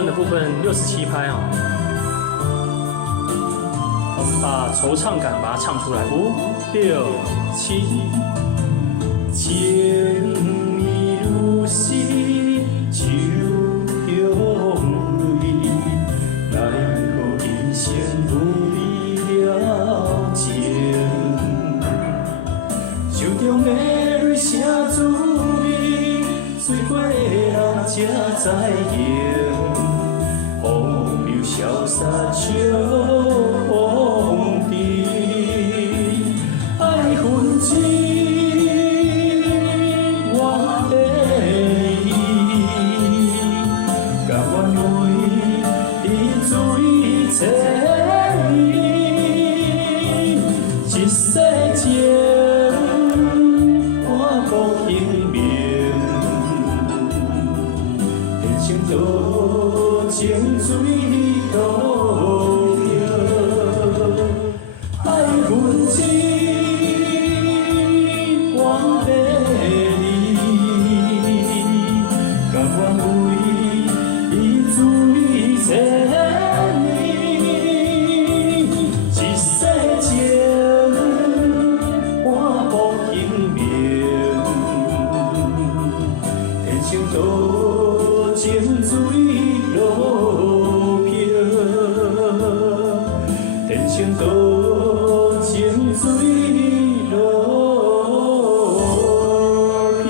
分的部分67拍哦。我们把惆怅感把它唱出来，5、6、7。情已如是，酒中泪，奈何人生无你了情？手中的泪啥滋味？水过的人才知影。风流潇洒笑风尘，爱恨情。一世情，半步英名，人生多情水路平，爱恨情，我要你，甘愿为伊醉千年，一世情。多情水路平，人生多情水路平。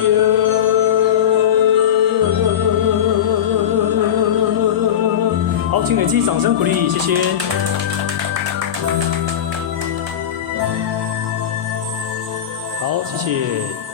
好，请累积掌声鼓励，谢谢。好，谢谢。